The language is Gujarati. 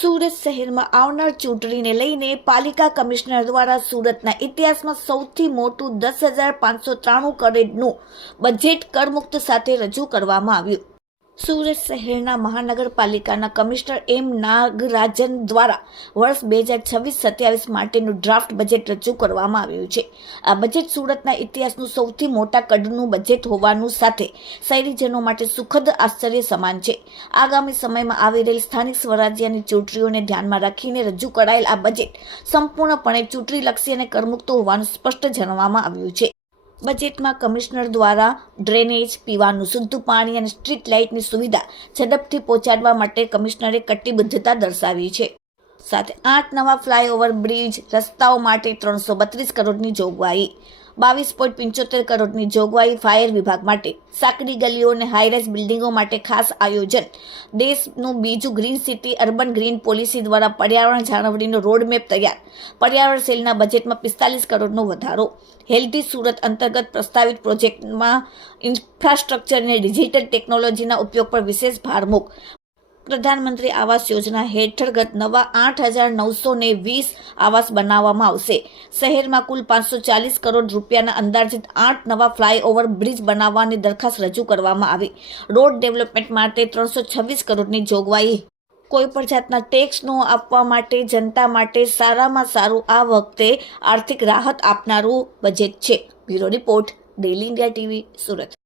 સુરત શહેરમાં આવનાર ચૂંટણીને લઈને પાલિકા કમિશનર દ્વારા સુરતના ઇતિહાસમાં સૌથી મોટું દસ હજાર પાંચસો ત્રાણું કરોડનું બજેટ કરમુક્ત સાથે રજૂ કરવામાં આવ્યું. સુરત શહેરના મહાનગરપાલિકાના કમિશનર એમ નાગરાજન દ્વારા વર્ષ બે હજાર છવ્વીસ સત્યાવીસ માટેનું ડ્રાફ્ટ બજેટ રજૂ કરવામાં આવ્યું છે. આ બજેટ સુરતના ઇતિહાસનું સૌથી મોટા કદનું બજેટ હોવાનું સાથે શહેરીજનો માટે સુખદ આશ્ચર્ય સમાન છે. આગામી સમયમાં આવી રહેલ સ્થાનિક સ્વરાજ્યની ચૂંટણીઓને ધ્યાનમાં રાખીને રજૂ કરાયેલ આ બજેટ સંપૂર્ણપણે ચૂંટણીલક્ષી અને કરમુક્ત હોવાનું સ્પષ્ટ જણાવવામાં આવ્યું છે. બજેટમાં કમિશનર દ્વારા ડ્રેનેજ, પીવાનું શુદ્ધ પાણી અને સ્ટ્રીટ લાઇટની સુવિધા ઝડપથી પહોંચાડવા માટે કમિશનરે કટિબદ્ધતા દર્શાવી છે. સાથે આઠ નવા ફ્લાયઓવર બ્રિજ રસ્તાઓ માટે ત્રણસો બત્રીસ કરોડની જોગવાઈ, બાવીસ પોઈન્ટ પંચોતેર કરોડની જોગવાઈ ફાયર વિભાગ માટે, સાંકડી ગલીઓ અને હાઈરાઇઝ બિલ્ડિંગો માટે ખાસ આયોજન. દેશનું બીજું green city urban green policy દ્વારા પર્યાવરણ જાળવણીનો રોડમેપ તૈયાર. પર્યાવરણ સેલના બજેટમાં પિસ્તાલીસ કરોડનો વધારો. હેલ્ધી સુરત અંતર્ગત પ્રસ્તાવિત પ્રોજેક્ટમાં ઇન્ફ્રાસ્ટ્રક્ચર અને ડિજિટલ ટેકનોલોજીના ઉપયોગ પર વિશેષ ભાર મૂક. પ્રધાનમંત્રી આવાસ યોજના હેઠળ ગત નવા આઠ હજાર નવસો ને વીસ આવાસ બનાવવામાં આવશે. શહેરમાં કુલ પાંચસો ચાલીસ કરોડ રૂપિયાના અંદાજિત આઠ નવા ફ્લાયઓવર બ્રિજ બનાવવાની દરખાસ્ત રજૂ કરવામાં આવી. રોડ ડેવલપમેન્ટ માટે ત્રણસો છવ્વીસ કરોડની જોગવાઈ. કોઈ પણ જાતના ટેક્સ ન આપવા માટે, જનતા માટે સારામાં સારું આ વખતે આર્થિક રાહત આપનારું બજેટ છે. Bureau report daily India TV, Surat.